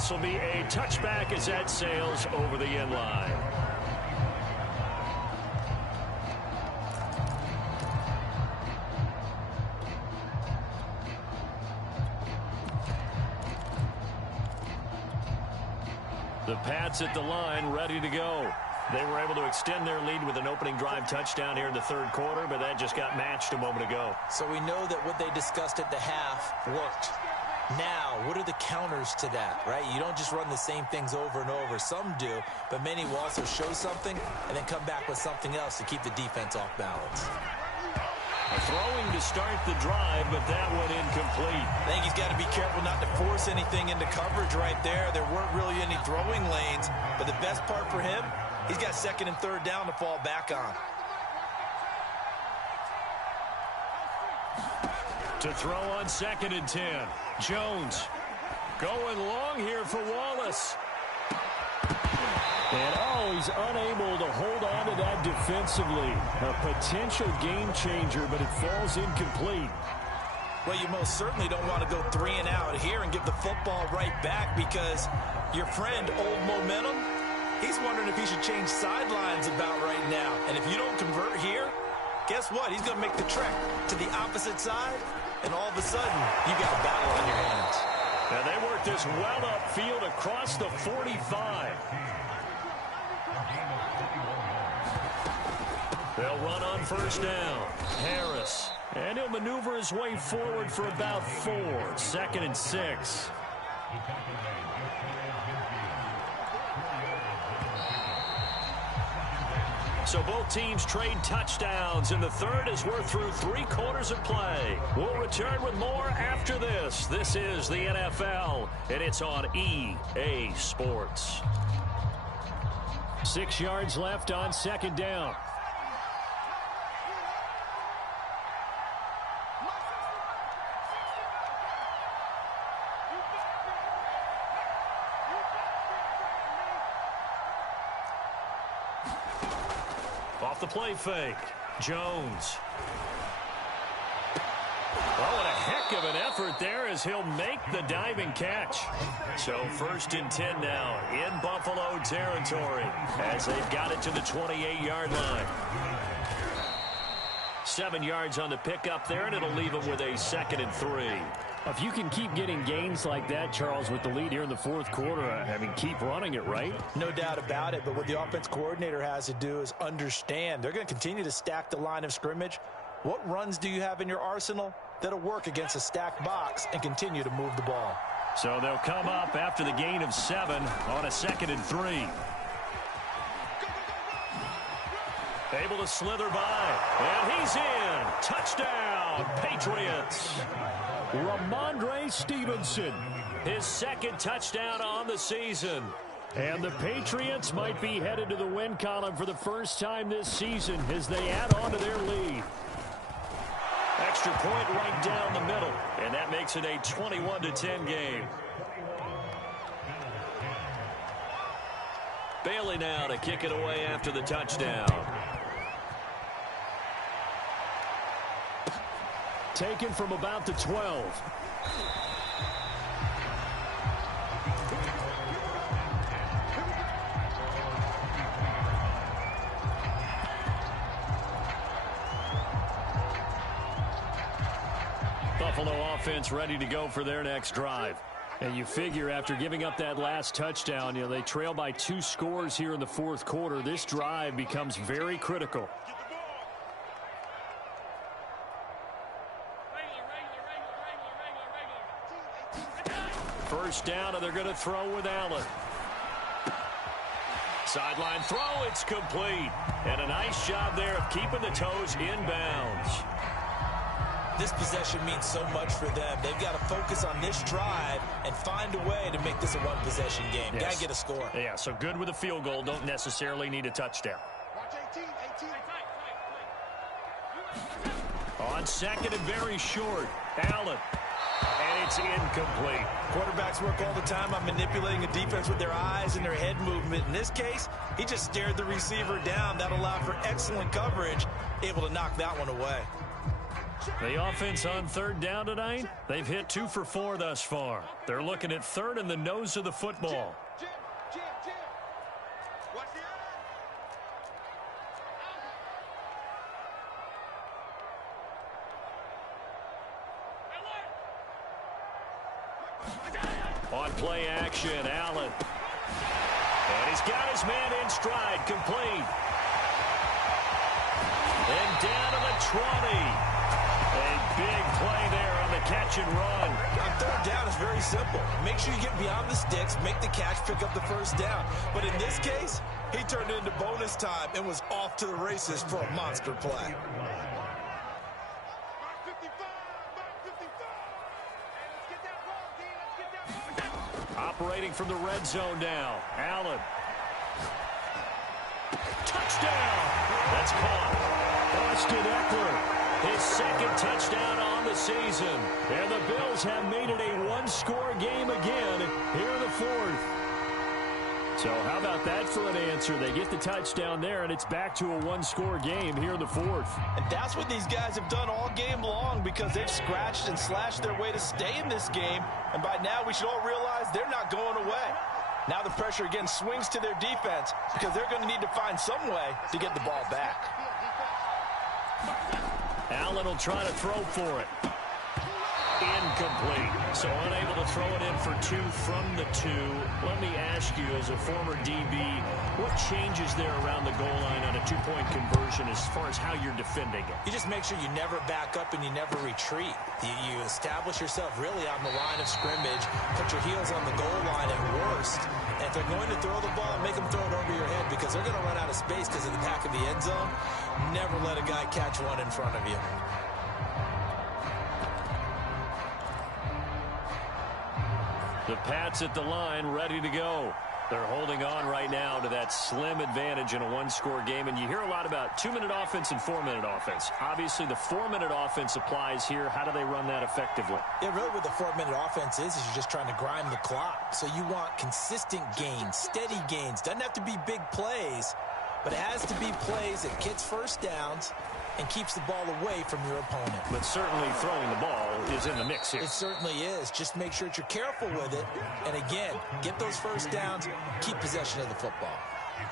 this will be a touchback as that sails over the end line. The Pats at the line, ready to go. They were able to extend their lead with an opening drive touchdown here in the third quarter, but that just got matched a moment ago. So we know that what they discussed at the half worked. Now, what are the counters to that, right? You don't just run the same things over and over. Some do, but many will also show something and then come back with something else to keep the defense off balance. Throwing to start the drive, but that one incomplete. I think he's got to be careful not to force anything into coverage right there. There weren't really any throwing lanes, but the best part for him, he's got second and third down to fall back on. To throw on 2nd and 10. Jones going long here for Wallace. And, he's unable to hold on to that defensively. A potential game changer, but it falls incomplete. Well, you most certainly don't want to go 3 and out here and give the football right back because your friend, Old Momentum, he's wondering if he should change sidelines about right now. And if you don't convert here, guess what? He's going to make the trek to the opposite side, and all of a sudden, you got a battle on your hands. Now they work this well upfield across the 45. They'll run on first down. Harris. And he'll maneuver his way forward for about 4. 2nd and 6. So both teams trade touchdowns, and the third as we're through 3 quarters of play. We'll return with more after this. This is the NFL, and it's on EA Sports. 6 yards left on 2nd down. Off the play fake. Jones. Oh, and a heck of an effort there as he'll make the diving catch. So 1st and 10 now in Buffalo territory as they've got it to the 28-yard line. 7 yards on the pickup there, and it'll leave them with a 2nd and 3. If you can keep getting gains like that, Charles, with the lead here in the fourth quarter, I mean, keep running it, right? No doubt about it, but what the offense coordinator has to do is understand. They're going to continue to stack the line of scrimmage. What runs do you have in your arsenal that'll work against a stacked box and continue to move the ball? So they'll come up after the gain of 7 on a 2nd and 3. Able to slither by, and he's in. Touchdown, Patriots. Ramondre Stevenson, his 2nd touchdown on the season. And the Patriots might be headed to the win column for the first time this season as they add on to their lead. Extra point right down the middle, and that makes it a 21-10 game. Bailey now to kick it away after the touchdown. Taken from about the 12. Buffalo offense ready to go for their next drive. And you figure after giving up that last touchdown, they trail by 2 scores here in the fourth quarter. This drive becomes very critical. First down, and they're going to throw with Allen. Sideline throw, it's complete. And a nice job there of keeping the toes inbounds. This possession means so much for them. They've got to focus on this drive and find a way to make this a one-possession game. Yes. Got to get a score. Yeah, so good with a field goal. Don't necessarily need a touchdown. On 2nd and very short, Allen. And it's incomplete. Quarterbacks work all the time on manipulating a defense with their eyes and their head movement. In this case, he just stared the receiver down. That allowed for excellent coverage, able to knock that one away. The offense on third down tonight, they've hit 2 for 4 thus far. They're looking at third and the nose of the football. On play action, Allen. And he's got his man in stride, complete. And down to the 20. A big play there on the catch and run. On third down, it's very simple. Make sure you get beyond the sticks, make the catch, pick up the first down. But in this case, he turned it into bonus time and was off to the races for a monster play. Operating from the red zone now. Allen. Touchdown. That's caught. Austin Eckler, his second touchdown on the season. And the Bills have made it a one-score game again here in the fourth. So how about that for an answer? They get the touchdown there, and it's back to a one-score game here in the fourth. And that's what these guys have done all game long because they've scratched and slashed their way to stay in this game. And by now, we should all realize they're not going away. Now the pressure again swings to their defense because they're going to need to find some way to get the ball back. Allen will try to throw for it. Incomplete. So unable to throw it in for 2 from the 2. Let me ask you, as a former DB, what changes there around the goal line on a 2-point conversion as far as how you're defending it? You just make sure you never back up and you never retreat. You establish yourself really on the line of scrimmage, put your heels on the goal line at worst. And if they're going to throw the ball, make them throw it over your head because they're going to run out of space because of the back of the end zone. Never let a guy catch one in front of you. The Pats at the line, ready to go. They're holding on right now to that slim advantage in a one-score game. And you hear a lot about 2-minute offense and 4-minute offense. Obviously, the 4-minute offense applies here. How do they run that effectively? Yeah, really what the 4-minute offense is you're just trying to grind the clock. So you want consistent gains, steady gains. Doesn't have to be big plays, but it has to be plays that gets first downs and keeps the ball away from your opponent. But certainly throwing the ball is in the mix here. It certainly is. Just make sure that you're careful with it. And again, get those first downs, keep possession of the football.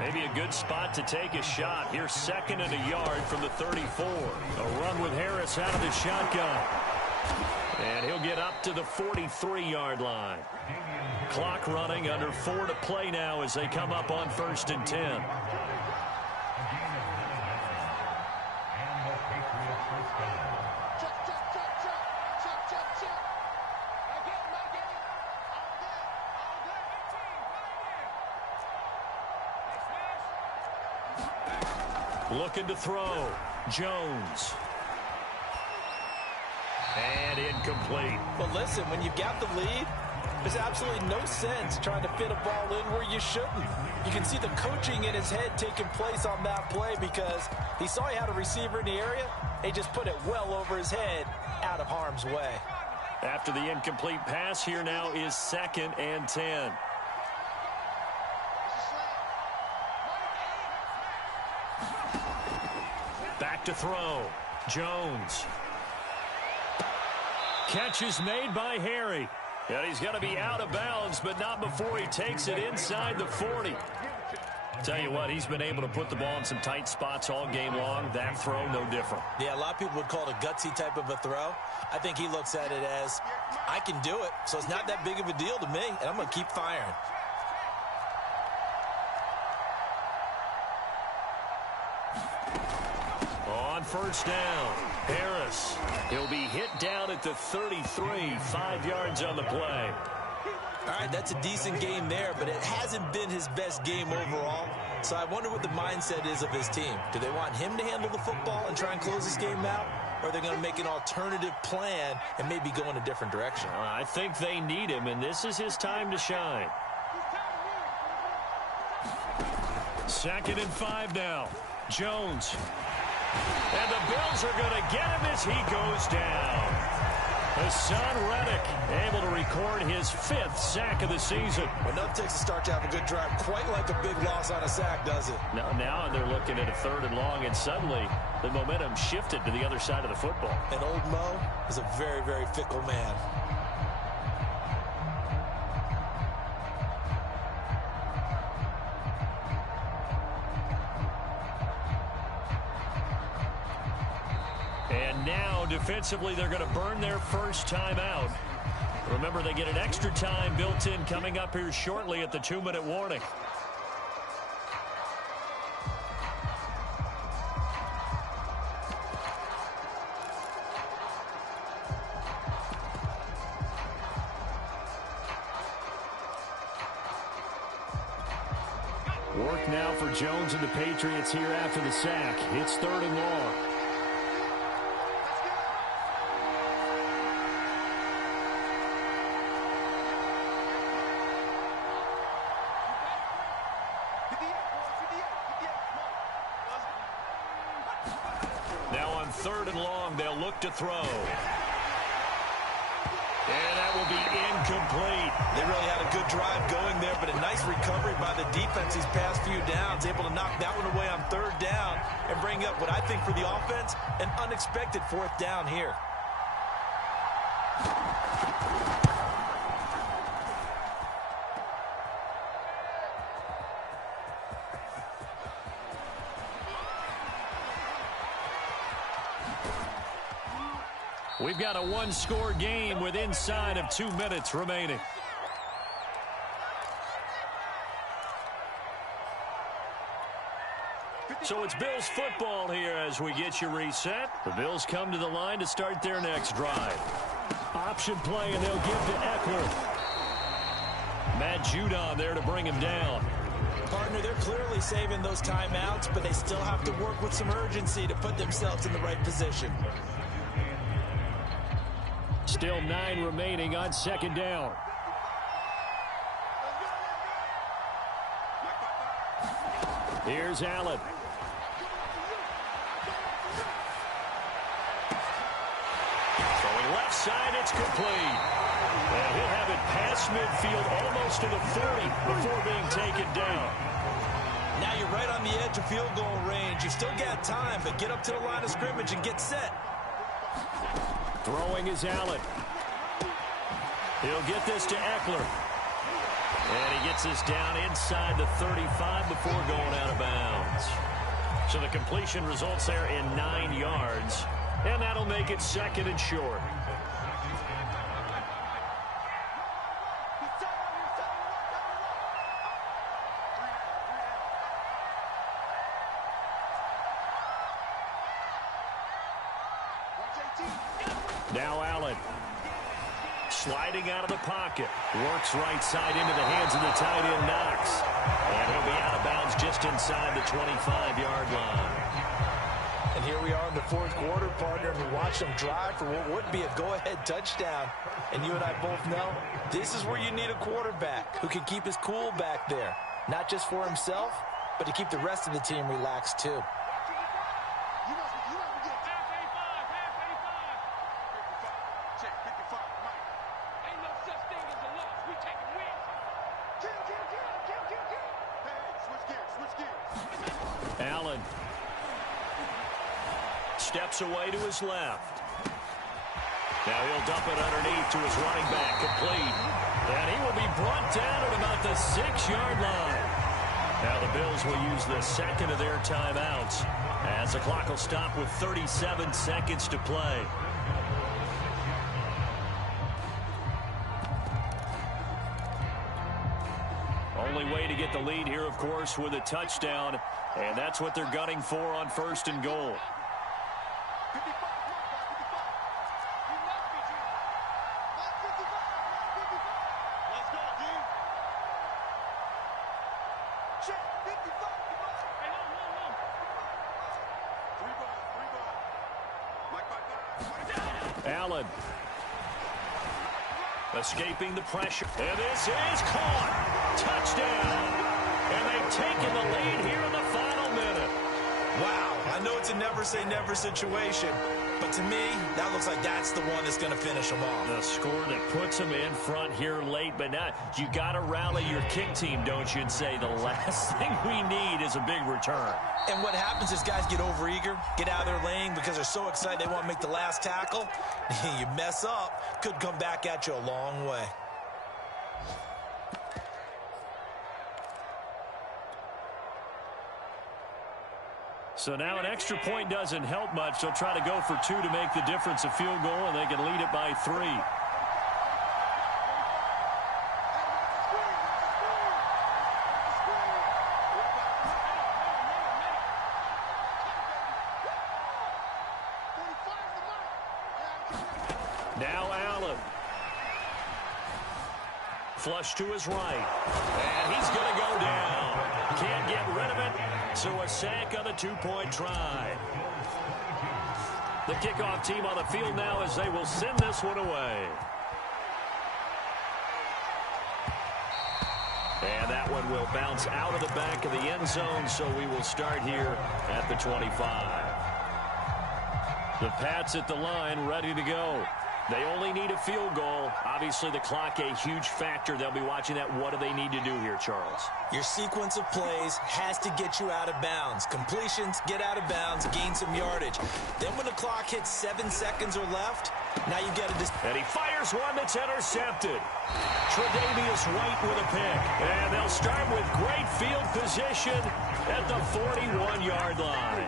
Maybe a good spot to take a shot. Here's 2nd and a yard from the 34. A run with Harris out of the shotgun. And he'll get up to the 43-yard line. Clock running, under 4 to play now as they come up on 1st and 10. Looking to throw. Jones. And incomplete. But listen, when you've got the lead, there's absolutely no sense trying to fit a ball in where you shouldn't. You can see the coaching in his head taking place on that play because he saw he had a receiver in the area. He just put it well over his head, out of harm's way. After the incomplete pass, here now is 2nd and 10. Back to throw. Jones. Catch is made by Harry. And he's going to be out of bounds, but not before he takes it inside the 40. Tell you what, he's been able to put the ball in some tight spots all game long. That throw, no different. Yeah, a lot of people would call it a gutsy type of a throw. I think he looks at it as, I can do it, so it's not that big of a deal to me, and I'm going to keep firing. On 1st down, Harris. He'll be hit down at the 33, 5 yards on the play. All right, that's a decent game there, but it hasn't been his best game overall. So I wonder what the mindset is of his team. Do they want him to handle the football and try and close this game out? Or are they going to make an alternative plan and maybe go in a different direction? I think they need him, and this is his time to shine. 2nd and 5 now. Jones. And the Bills are going to get him as he goes down. Hassan Reddick able to record his 5th sack of the season. Well, nothing takes a start to have a good drive, quite like a big loss on a sack, does it? Now they're looking at a 3rd and long, and suddenly the momentum shifted to the other side of the football. And old Mo is a very, very fickle man. And now, defensively, they're going to burn their first timeout. Remember, they get an extra time built in coming up here shortly at the 2-minute warning. Work now for Jones and the Patriots here after the sack. It's 3rd and long. Now on 3rd and long, they'll look to throw. And that will be incomplete. They really had a good drive going there, but a nice recovery by the defense these past few downs, able to knock that one away on 3rd down and bring up what I think for the offense, an unexpected 4th down here. We've got a 1-score game with inside of 2 minutes remaining. So it's Bills football here as we get you reset. The Bills come to the line to start their next drive. Option play, and they'll give to Eckler. Matt Judon there to bring him down. Partner, they're clearly saving those timeouts, but they still have to work with some urgency to put themselves in the right position. Still 9 remaining on 2nd down. Here's Allen. Throwing left side, it's complete. And he'll have it past midfield almost to the 40 before being taken down. Now you're right on the edge of field goal range. You still got time, but get up to the line of scrimmage and get set. Throwing is Allen. He'll get this to Eckler. And he gets this down inside the 35 before going out of bounds. So the completion results there in 9 yards. And that'll make it 2nd and short. Now Allen. Sliding out of the pocket. Works right side into the hands of the tight end, Knox. And he'll be out of bounds just inside the 25-yard line. And here we are in the 4th quarter, partner, and we watch them drive for what would be a go-ahead touchdown. And you and I both know this is where you need a quarterback who can keep his cool back there. Not just for himself, but to keep the rest of the team relaxed too. Allen steps away to his left. Now he'll dump it underneath to his running back, complete. And he will be brought down at about the 6-yard line. Now the Bills will use the 2nd of their timeouts as the clock will stop with 37 seconds to play. Only way to get the lead here, of course, with a touchdown. And that's what they're gunning for on 1st and goal. Allen escaping the pressure. And this is caught. Touchdown. And they've taken the lead here in the final minute. Wow, I know it's a never say never situation, But to me, that looks like that's the one that's going to finish them off. The score that puts them in front here late, but now you got to rally your kick team, don't you, and say the last thing we need is a big return. And what happens is guys get overeager, get out of their lane because they're so excited they want to make the last tackle. You mess up, could come back at you a long way. So now an extra point doesn't help much. They'll try to go for 2 to make the difference a field goal, and they can lead it by 3. Now Allen. Flush to his right. And he's going to go down. Can't get rid of it. So a sack on the 2-point try. The kickoff team on the field now as they will send this one away. And that one will bounce out of the back of the end zone, so we will start here at the 25. The Pats at the line, ready to go. They only need a field goal. Obviously, the clock a huge factor. They'll be watching that. What do they need to do here, Charles? Your sequence of plays has to get you out of bounds. Completions, get out of bounds, gain some yardage. Then when the clock hits 7 seconds or left, now you get a... And he fires one that's intercepted. Tre'Davious White with a pick. And they'll start with great field position at the 41-yard line.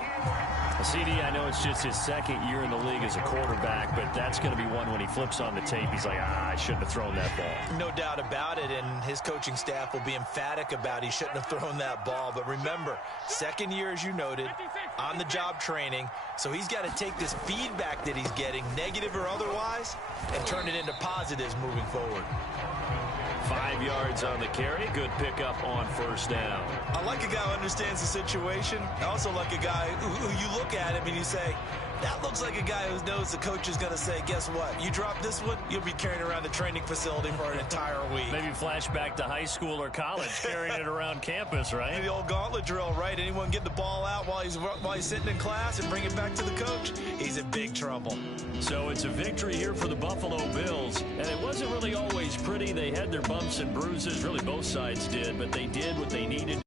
CD, I know it's just his second year in the league as a quarterback, but that's going to be one when he flips on the tape. He's like, I shouldn't have thrown that ball. No doubt about it, and his coaching staff will be emphatic about he shouldn't have thrown that ball. But remember, second year, as you noted, on-the-job training, so he's got to take this feedback that he's getting, negative or otherwise, and turn it into positives moving forward. 5 yards on the carry. Good pickup on first down. I like a guy who understands the situation. I also like a guy who you look at him and you say, that looks like a guy who knows the coach is going to say, guess what? You drop this one, you'll be carrying around the training facility for an entire week. Maybe flashback to high school or college, carrying it around campus, right? The old gauntlet drill, right? Anyone get the ball out while he's sitting in class and bring it back to the coach? He's in big trouble. So it's a victory here for the Buffalo Bills, and it wasn't really always pretty. They had their bumps and bruises, really both sides did, but they did what they needed.